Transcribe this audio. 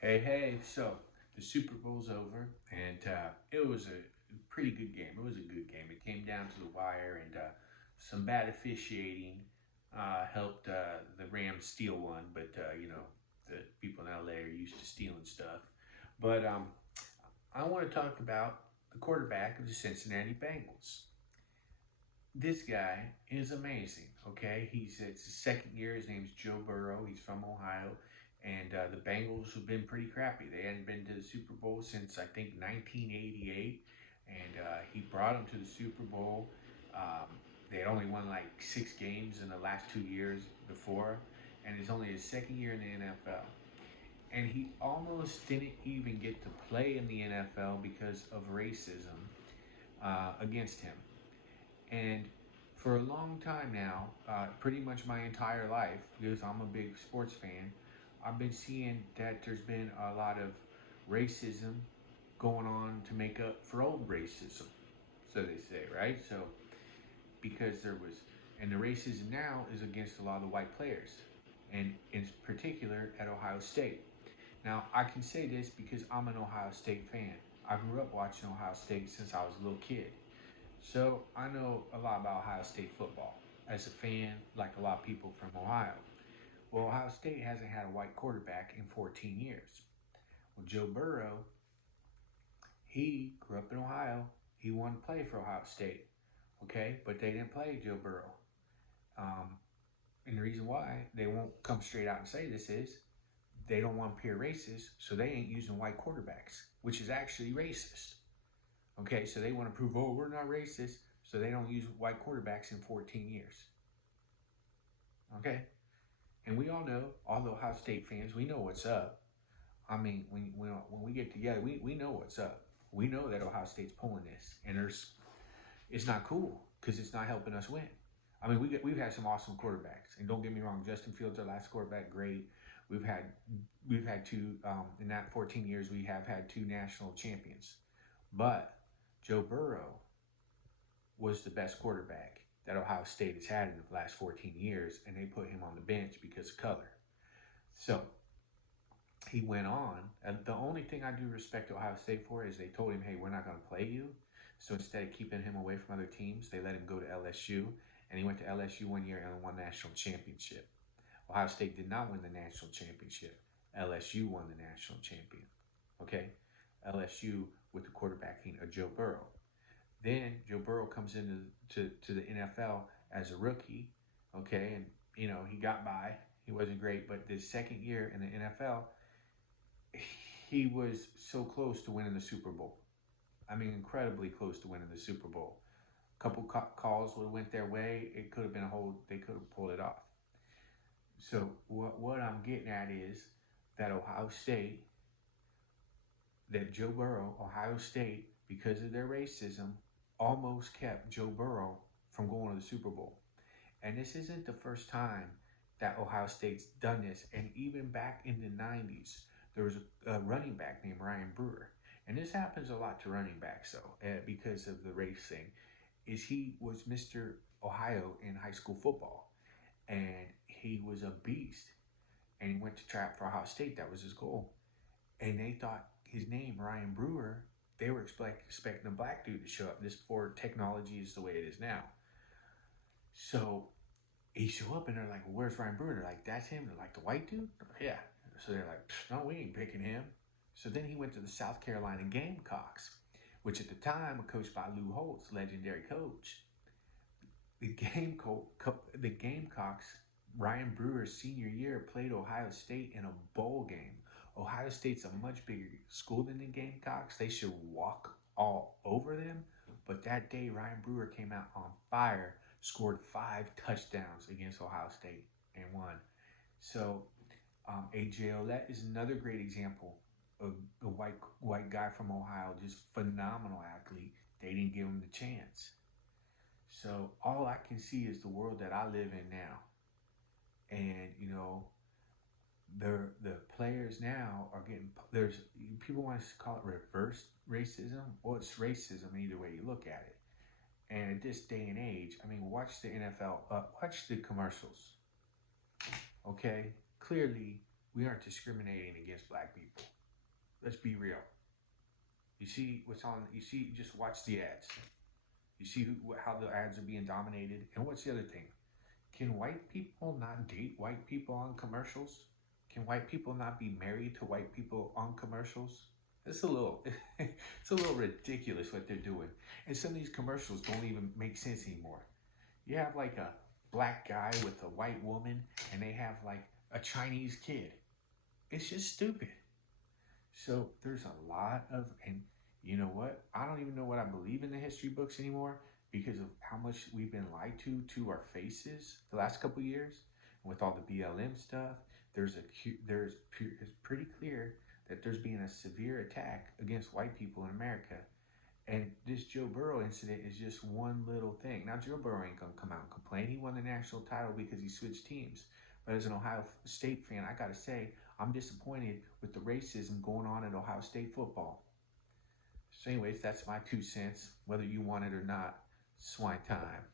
Hey, so the Super Bowl's over, and it was a pretty good game. It was a good game. It came down to the wire, and some bad officiating helped the Rams steal one, but the people in LA are used to stealing stuff. But I want to talk about the quarterback of the Cincinnati Bengals. This guy is amazing. Okay, it's his second year. His name's Joe Burrow. He's from Ohio, and the Bengals have been pretty crappy. They hadn't been to the Super Bowl since I think 1988, and he brought them to the Super Bowl. They had only won like 6 games in the last 2 years before, and it's only his second year in the NFL. And he almost didn't even get to play in the NFL because of racism against him. And for a long time now, pretty much my entire life, because I'm a big sports fan, I've been seeing that there's been a lot of racism going on to make up for old racism, so they say, right? So, because there was, and the racism now is against a lot of the white players, and in particular at Ohio State. Now, I can say this because I'm an Ohio State fan. I grew up watching Ohio State since I was a little kid. So I know a lot about Ohio State football as a fan, like a lot of people from Ohio. Well, Ohio State hasn't had a white quarterback in 14 years. Well, Joe Burrow, he grew up in Ohio. He wanted to play for Ohio State, okay? But they didn't play Joe Burrow. Um, and the reason why they won't come straight out and say this is they don't want to appear racist, so they ain't using white quarterbacks, which is actually racist. Okay, so they want to prove, oh, we're not racist, so they don't use white quarterbacks in 14 years. Okay, and we all know, all the Ohio State fans, we know what's up. I mean, when we get together, we know what's up. We know that Ohio State's pulling this, and it's not cool because it's not helping us win. I mean, we've had some awesome quarterbacks, and don't get me wrong, Justin Fields, our last quarterback, great. We've had we've had two in that 14 years. We have had two national champions, but Joe Burrow was the best quarterback that Ohio State has had in the last 14 years, and they put him on the bench because of color. So he went on, and the only thing I do respect Ohio State for is they told him, hey, we're not going to play you. So instead of keeping him away from other teams, they let him go to LSU, and he went to LSU one year and won national championship. Ohio State did not win the national championship. LSU won the national champion. Okay, LSU with the quarterbacking of Joe Burrow. Then Joe Burrow comes into to the NFL as a rookie, okay, and he got by. He wasn't great, but the second year in the NFL, he was so close to winning the Super Bowl. I mean, incredibly close to winning the Super Bowl. A couple calls would have went their way. It could have been a whole. They could have pulled it off. So what I'm getting at is that Ohio State, that Joe Burrow, Ohio State, because of their racism, almost kept Joe Burrow from going to the Super Bowl. And this isn't the first time that Ohio State's done this. And even back in the 90s, there was a running back named Ryan Brewer. And this happens a lot to running backs, though, because of the race thing. Is he was Mr. Ohio in high school football, and he was a beast. And he went to try out for Ohio State. That was his goal. And they thought his name, Ryan Brewer, they were expecting a black dude to show up. This before technology is the way it is now. So he show up and they're like, well, where's Ryan Brewer? They're like, that's him. They're like, the white dude? Yeah. So they're like, no, we ain't picking him. So then he went to the South Carolina Gamecocks, which at the time were coached by Lou Holtz, legendary coach. The Gamecocks, Ryan Brewer's senior year, played Ohio State in a bowl game. Ohio State's a much bigger school than the Gamecocks. They should walk all over them. But that day, Ryan Brewer came out on fire, scored 5 touchdowns against Ohio State, and won. So AJ Olette is another great example of a white guy from Ohio, just phenomenal athlete. They didn't give him the chance. So all I can see is the world that I live in now, and the players now are getting there's people want to call it reverse racism. Well, it's racism either way you look at it. And at this day and age, I mean, watch the NFL, watch the commercials. Okay, clearly we aren't discriminating against black people. Let's be real. You see what's on. You see, just watch the ads. You see how the ads are being dominated. And what's the other thing? Can white people not date white people on commercials? Can white people not be married to white people on commercials? It's a little, it's a little ridiculous what they're doing. And some of these commercials don't even make sense anymore. You have like a black guy with a white woman, and they have like a Chinese kid. It's just stupid. So there's a lot of, and you know what? I don't even know what I believe in the history books anymore because of how much we've been lied to our faces the last couple of years. With all the BLM stuff, it's pretty clear that there's being a severe attack against white people in America. And this Joe Burrow incident is just one little thing. Now, Joe Burrow ain't going to come out and complain. He won the national title because he switched teams. But as an Ohio State fan, I got to say, I'm disappointed with the racism going on at Ohio State football. So anyways, that's my 2 cents. Whether you want it or not, swine time.